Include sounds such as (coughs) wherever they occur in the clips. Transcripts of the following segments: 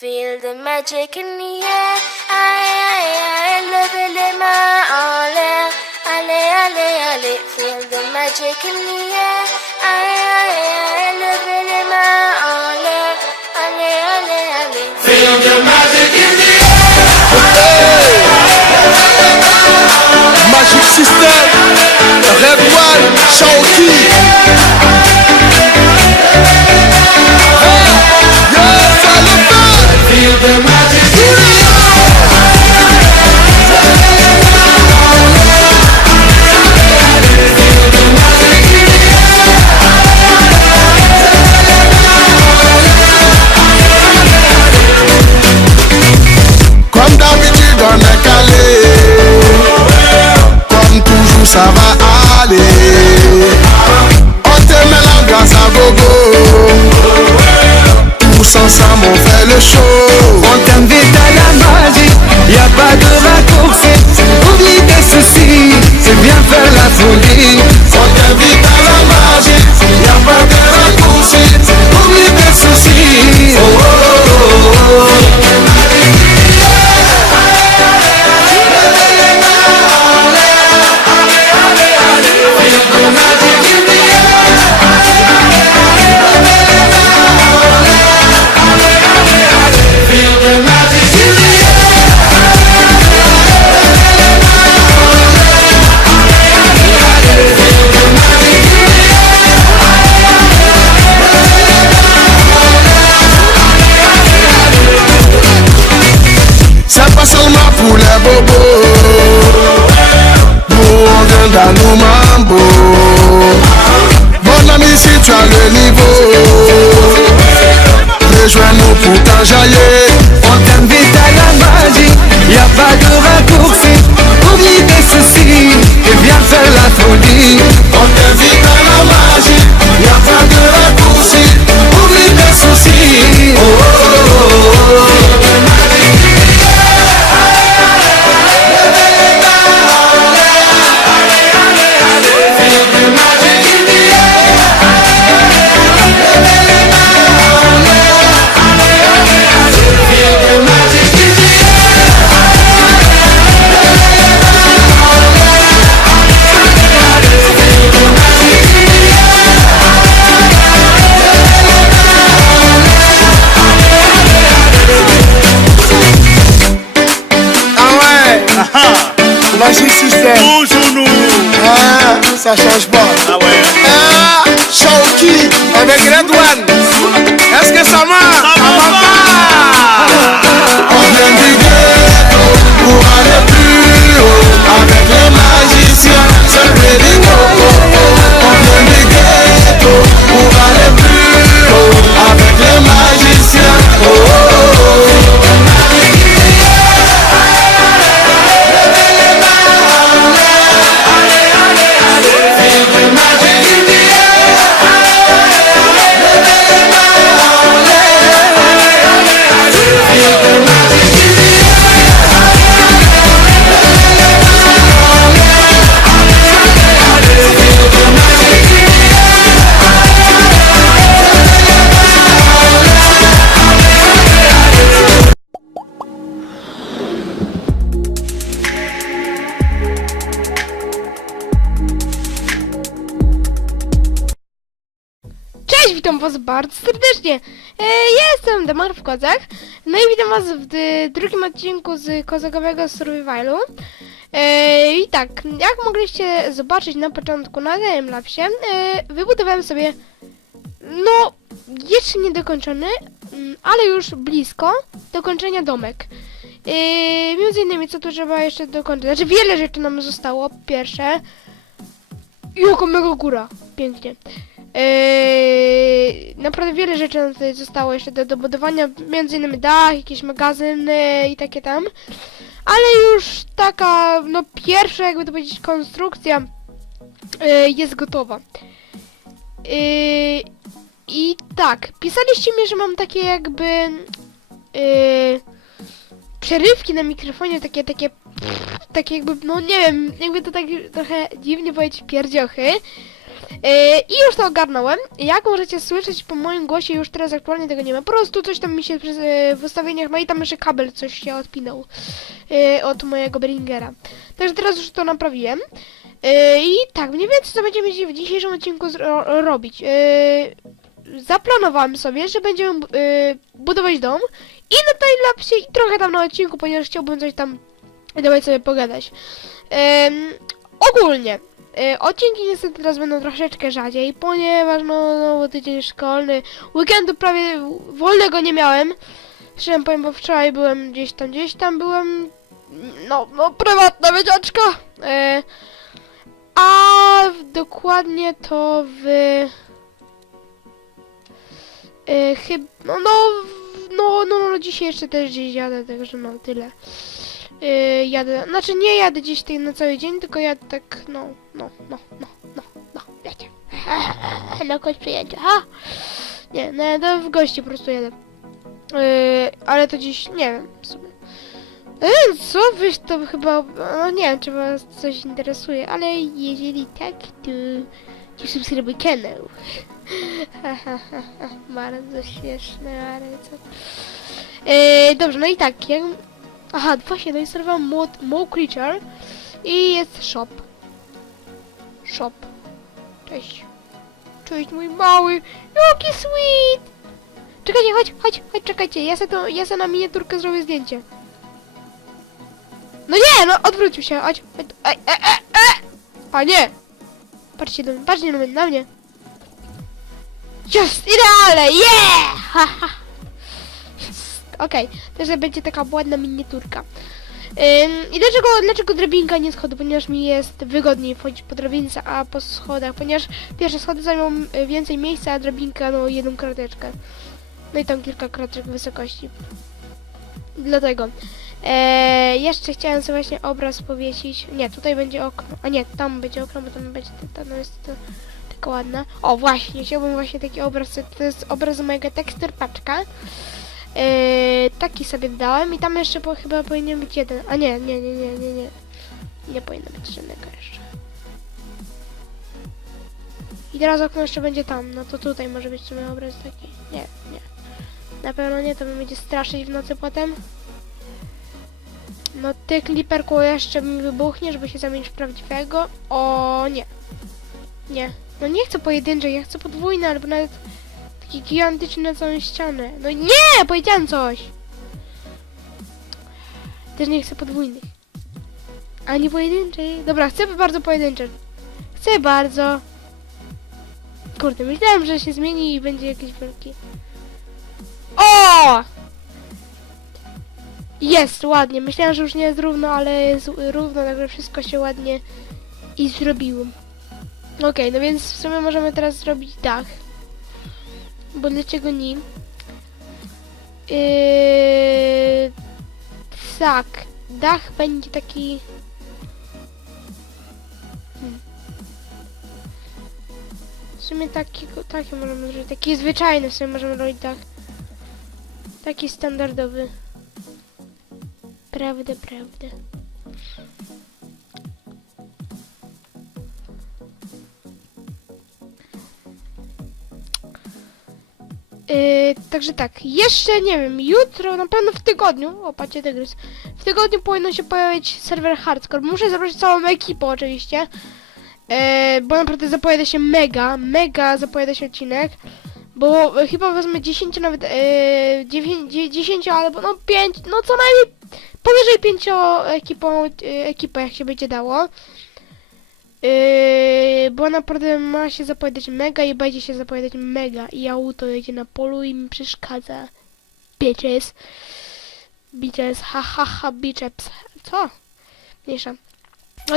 Feel the magic in the air. Aïe, aïe, aïe, levez les mains en l'air. Allez, allez, allez. Feel the magic in the air. Aïe, aïe, aïe, levez les mains en l'air. Allez, allez, allez. Magic System, Red One, Shaoki. the magic. Dànù ami si tu as le niveau. Les joints nous pour t'enjailler más. Bardzo serdecznie. E, ja jestem Demar w Kozach. No i witam was w y, drugim odcinku z kozakowego survivalu. E, I tak, jak mogliście zobaczyć na początku na timelapsie, e, wybudowałem sobie, no, jeszcze niedokończony, mm, ale już blisko dokończenia domek. E, między innymi, co tu trzeba jeszcze dokończyć. Znaczy, wiele rzeczy nam zostało. Pierwsze, Joko mega góra. Pięknie. Eee, naprawdę wiele rzeczy nam tutaj zostało jeszcze do dobudowania, między innymi dach, jakiś magazyn e, i takie tam. Ale już taka, no pierwsza jakby to powiedzieć konstrukcja e, jest gotowa. Eee, I tak, pisaliście mi, że mam takie jakby e, przerywki na mikrofonie, takie, takie, takie jakby, no nie wiem, jakby to tak trochę dziwnie powiedzieć, pierdziochy. Yy, I już to ogarnąłem. Jak możecie słyszeć po moim głosie, już teraz aktualnie tego nie ma. Po prostu coś tam mi się yy, w ustawieniach ma i tam jeszcze kabel coś się odpinał yy, od mojego Behringera. Także teraz już to naprawiłem. I tak, mniej więcej co będziemy w dzisiejszym odcinku robić. Zaplanowałem sobie, że będziemy budować dom i na timelapsie i trochę tam na odcinku, ponieważ chciałbym coś tam dawać sobie pogadać. Ogólnie, y, odcinki niestety teraz będą troszeczkę rzadziej, ponieważ no, no tydzień szkolny, weekendu prawie wolnego nie miałem. Szczerze powiem, bo wczoraj byłem gdzieś tam, gdzieś tam byłem, no, no prywatna wycieczka. Y, a dokładnie to w... Y, chyba, no, no, no, no, no, dzisiaj jeszcze też gdzieś jadę, także no, tyle. Yy, jadę, znaczy nie jadę gdzieś tutaj na cały dzień, tylko jadę tak, no, no, no, no, no, no, wiecie. (laughs) Na kogoś przyjedzie, ha? Nie, no, no w gości po prostu jadę. Yy, ale to dziś, nie wiem, w sumie. Yy, co wyś to chyba, no nie wiem, czy was coś interesuje, ale jeżeli tak, to, to subskrybuj kanał. (laughs) Bardzo śmieszne, ale co... Yy, dobrze, no i tak, jak Aha, właśnie, zainstalowałam mod Mo Creature i jest shop. Shop. Cześć. Cześć, mój mały. Jaki sweet! Czekajcie, chodź, chodź, chodź, czekajcie. Ja se, to, ja se na miniaturkę zrobię zdjęcie. No nie, no odwrócił się, chodź. chodź. Ej, e, e, e! Panie! Patrzcie na mnie, patrzcie na mnie, na mnie. Just idealne, yeah! (laughs) Okej, też będzie taka ładna miniaturka. Ym, I dlaczego, dlaczego drabinka nie schody? Ponieważ mi jest wygodniej wchodzić po drabince, a po schodach, ponieważ pierwsze schody zajmą y, więcej miejsca, a drabinka no jedną krateczkę. No i tam kilka kratek wysokości. Dlatego. E, jeszcze chciałem sobie właśnie obraz powiesić. Nie, tutaj będzie okno. A nie, tam będzie okno, bo tam będzie ta, no jest to taka ładna. O, właśnie, chciałbym właśnie taki obraz. To jest obraz mojego tekstur paczka. Yy, taki sobie dałem i tam jeszcze po, chyba powinien być jeden. A nie, nie, nie, nie, nie, nie. Nie powinno być żadnego jeszcze. I teraz okno jeszcze będzie tam. No to tutaj może być w sumie obraz taki. Nie, nie. Na pewno nie, to mnie będzie straszyć w nocy potem. No ty kliperku jeszcze mi wybuchnie, żeby się zamienić w prawdziwego. O nie. Nie. No nie chcę pojedynczej, ja chcę podwójne albo nawet taki gigantyczny na całą ścianę. No nie! Powiedziałem coś! Też nie chcę podwójnych. Ani pojedynczej. Dobra, chcę bardzo pojedyncze. Chcę bardzo. Kurde, myślałem, że się zmieni i będzie jakiś wielki. O! Jest, ładnie. Myślałem, że już nie jest równo, ale jest równo, także wszystko się ładnie i zrobiło. Okej, no więc w sumie możemy teraz zrobić dach. Bo dlaczego nie? Yy, tak, dach będzie taki... Hmm. W sumie taki, taki możemy zrobić, taki zwyczajny w sumie możemy robić dach. Taki standardowy. Prawda, prawda. Yy, także tak, jeszcze nie wiem, jutro, na pewno w tygodniu, o patrzcie tygrys, w tygodniu powinno się pojawić serwer hardcore. Muszę zaprosić całą ekipę oczywiście, yy, bo naprawdę zapowiada się mega, mega zapowiada się odcinek, bo chyba wezmę 10 nawet, yy, 9, 10 albo no 5, no co najmniej powyżej 5 ekipą, yy, ekipę jak się będzie dało. Yy, bo naprawdę ma się zapowiadać mega i będzie się zapowiadać mega i auto jedzie na polu i mi przeszkadza. Bitches. Bitches, ha ha ha, bitches. Co? Mniejsza.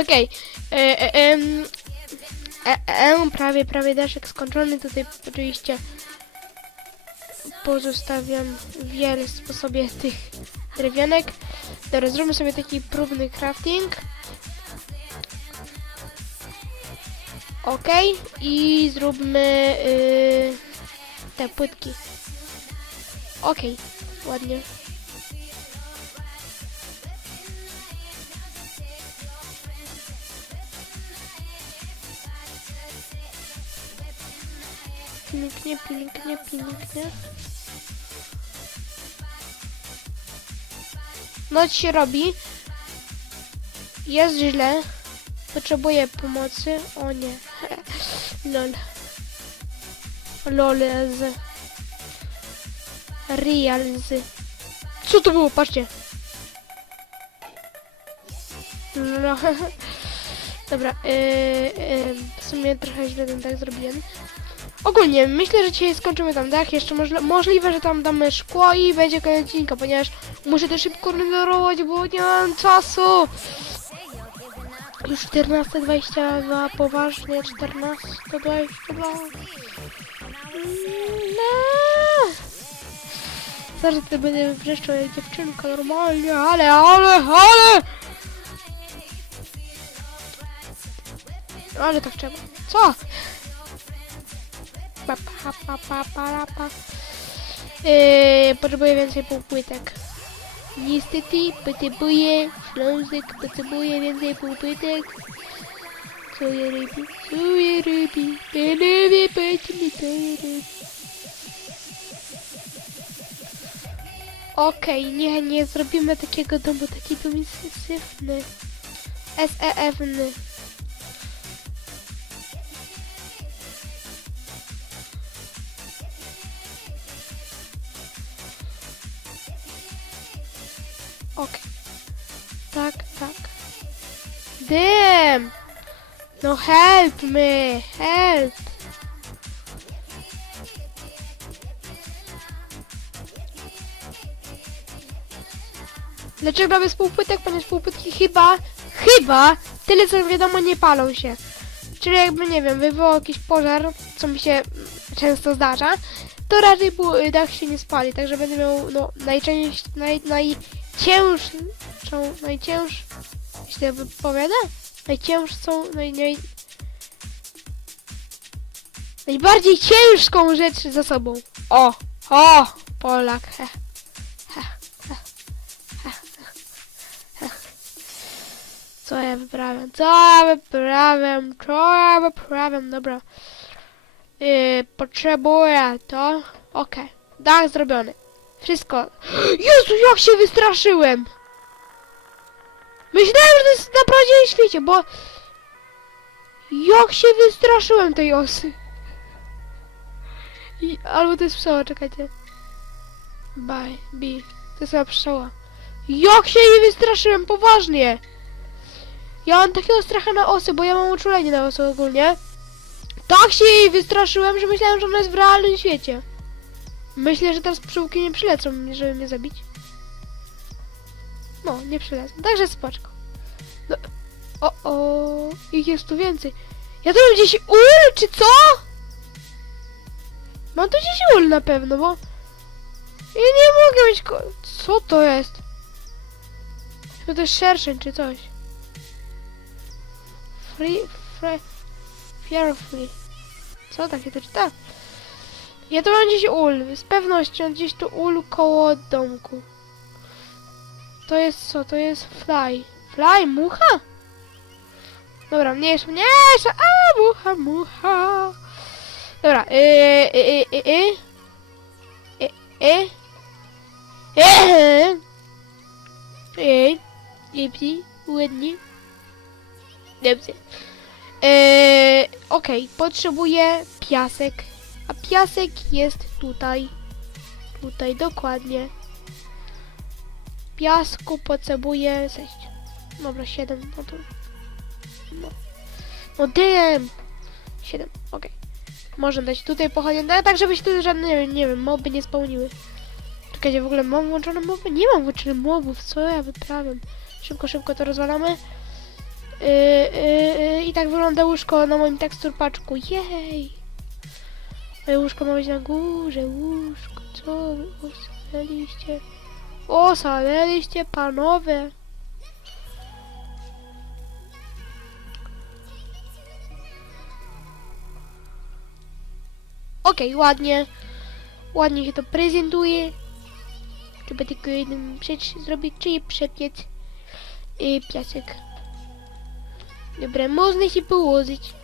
Okej. Okay. Em, e, e, prawie, prawie daszek skończony. Tutaj oczywiście pozostawiam wiele sposobie tych drewnianek. Dobra, zróbmy sobie taki próbny crafting. Ok, i zróbmy yy, te płytki. Ok, ładnie. pięknie, pięknie, pięknie. Noc się robi. Jest źle. Potrzebuję pomocy. O nie. Lol. Lol z. Real z. Co to było? Patrzcie. No. (laughs) Dobra, yy, yy, w sumie trochę źle ten tak zrobiłem. Ogólnie, myślę, że dzisiaj skończymy tam dach. Jeszcze możli możliwe, że tam damy szkło i będzie koniec odcinka, ponieważ muszę to szybko renderować, bo nie mam czasu. Już 14.22, poważnie 14.22. No. Zaraz to będę wrzeszczał jak dziewczynka normalnie, ale, ale, ale! Ale tak trzeba. Co? Pa, pa, pa, pa, pa, pa. Yy, potrzebuję więcej półpłytek. Niestety potrzebuję, Śląsek potrzebuje więcej półpłytek. Co ja robię? Co ja robię? Panowie, patrzcie, co ja robię. Okej, nie, nie zrobimy takiego domu, taki dom jest syfny. S-E-F-ny. Help me! Help! Dlaczego bez półpłytek? Ponieważ półpłytki chyba, chyba, tyle co wiadomo nie palą się. Czyli jakby, nie wiem, wywołał jakiś pożar, co mi się często zdarza, to raczej dach się nie spali, także będę miał, no, najczęściej, naj, najcięższą, najcięż, jak się wypowiada? Najcięższą, naj, naj, najbardziej ciężką rzecz za sobą. O, o, Polak, he. Co ja wyprawiam? Co ja wyprawiam? Co ja wyprawiam? Dobra. Yy, potrzebuję to. Okej. Dach zrobiony. Wszystko. (gasps) Jezu, jak się wystraszyłem! Myślałem, że to jest na prawdziwym świecie, bo... Jak się wystraszyłem tej osy. I, albo to jest pszczoła, czekajcie. Bye, bi. To jest pszczoła. Jak się jej wystraszyłem, poważnie! Ja mam takiego stracha na osy, bo ja mam uczulenie na osy ogólnie. Tak się jej wystraszyłem, że myślałem, że ona jest w realnym świecie. Myślę, że teraz pszczółki nie przylecą, żeby mnie zabić. No, nie przylecą. Także spoczko. No. O, o, ich jest tu więcej. Ja tu mam gdzieś ul, czy co? Mam tu gdzieś ul na pewno, bo... Ja nie mogę mieć ko... Co to jest? Chyba to jest szerszeń, czy coś. Free, free, fearfully. Co takie to czyta? Ja tu mam gdzieś ul, z pewnością gdzieś tu ul koło domku. To jest co? To jest fly. Fly? Mucha? Dobra, mniejsza, mniejsza, a mucha, mucha. Dobra, yy, yy, yy, yy. Yy, yy. Yy. Yy. Yy. Ładnie. Dobrze. Eee, Okej, potrzebuję piasek. A piasek jest tutaj. Tutaj, dokładnie. Piasku potrzebuję 6. Dobra, 7. No to. No, no damn! 7, okej. Można dać tutaj pochodnie, no, tak żeby się tu żadne, nie wiem, moby nie spełniły. Czekajcie, w ogóle mam włączone moby? Nie mam włączonych mobów, co ja wyprawiam? Szybko, szybko to rozwalamy. Yy, yy, yy, I tak wygląda łóżko na moim tekstur paczku. Jej! Moje łóżko ma być na górze. Łóżko, co wy osaleliście? Osaleliście panowie! Okej, ładnie. Ładnie się to prezentuje. Trzeba tylko jeden rzecz zrobić, czyli przepiec yy, piasek. Dobra, można się położyć.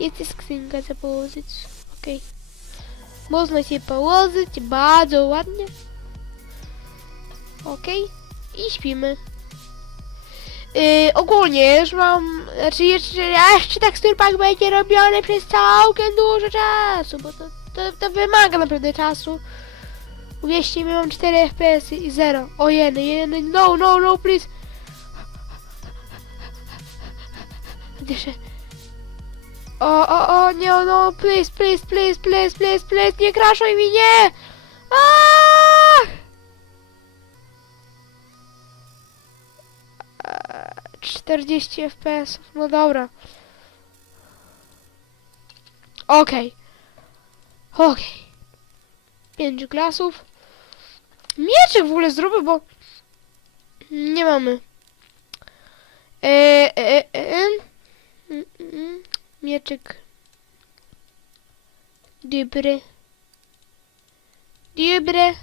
Jest skrzynka za położyć. Okej. Można się położyć bardzo ładnie. Okej. I śpimy. Yy, ogólnie już mam, znaczy jeszcze, jeszcze tekstur pack będzie robiony przez całkiem dużo czasu, bo to, to, to wymaga naprawdę czasu. Uwierzcie mi, mam 4 FPS i 0. O jeden, jeden, no, no, no, please. Dyszę. O, o, o, nie, no, please, please, please, please, please, please, nie kraszuj mi, nie! Aaaa! 40 FPS, no dobra. Okej. Okej. 5 klasów. Mieczek w ogóle zrobię, bo nie mamy. Eee, e, e, e. Mm, mm. Mieczyk. Dobry. Dobre.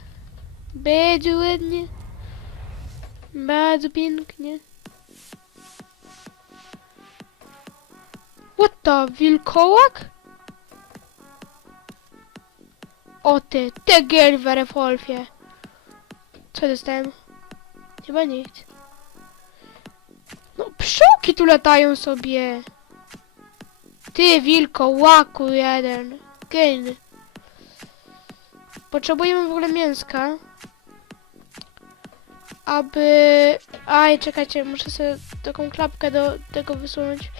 Bardzo ładnie. Bardzo pięknie. What the? Wilkołak? O ty, ty gerwer Wolfie. Co dostałem? Chyba nic. No pszczółki tu latają sobie. Ty wilko, łaku jeden. Geń. Potrzebujemy w ogóle mięska. Aby... Aj, czekajcie, muszę sobie taką klapkę do tego wysunąć.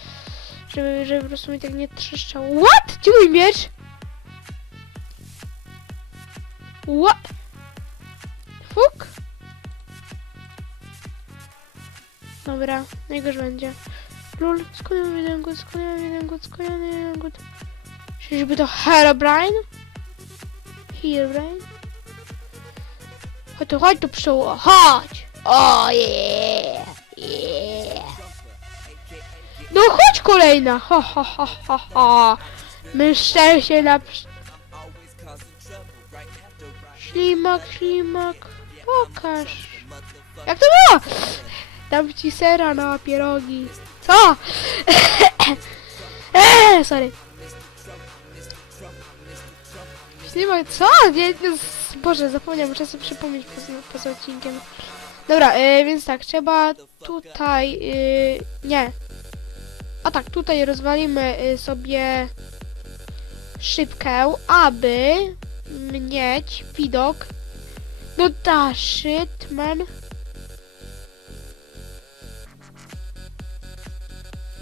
Żeby, żeby po prostu mi tak nie trzeszczał. What? Gdzie mój miecz? What? Fuk? Dobra, najgorzej będzie. Lul, skąd jeden gut, skąd jeden gut, skąd jeden gut? Czyżby to Herobrine? Herobrine? Chodź tu, chodź tu pszczóło, chodź! O yeah, yeah. Kolejna, ha ha ha ha ha. Myślę się na. Ślimak, ślimak, pokaż. Jak to było? Dam ci sera na pierogi. Co? eee, (coughs) sorry. Ślimak, co? Boże, zapomniałem, muszę sobie przypomnieć poza, poza odcinkiem. Dobra, e, więc tak, trzeba tutaj, e, nie. A tak, tutaj rozwalimy e, sobie szybkę, aby mieć widok. No da, shit, man.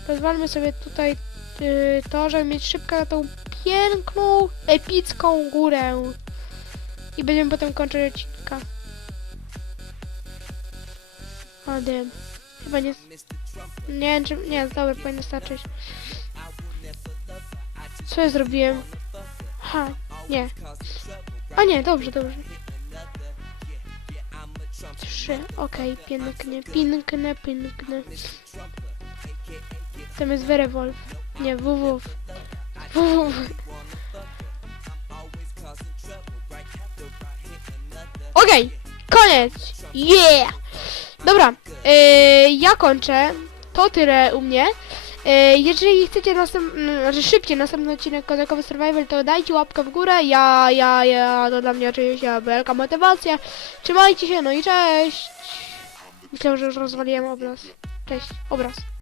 Rozwalmy sobie tutaj y, to, żeby mieć szybkę na tą piękną, epicką górę. I będziemy potem kończyć odcinka. Dym. Chyba nie... Nie wiem, czy... Nie, dobra, powinno starczyć. Co ja zrobiłem? Ha, nie. A nie, dobrze, dobrze. Trzy, okej, pięknie, piękne, piękne. Tam jest Werewolf. Nie, WW. WW. Okej, koniec. Yeah! Dobra, yy, ja kończę. To tyle u mnie. Yy, jeżeli chcecie następny, znaczy szybciej następny odcinek Kozakowy Survival, to dajcie łapkę w górę. Ja, ja, ja, to dla mnie oczywiście wielka motywacja. Trzymajcie się, no i cześć. Myślałem, że już rozwaliłem obraz. Cześć, obraz.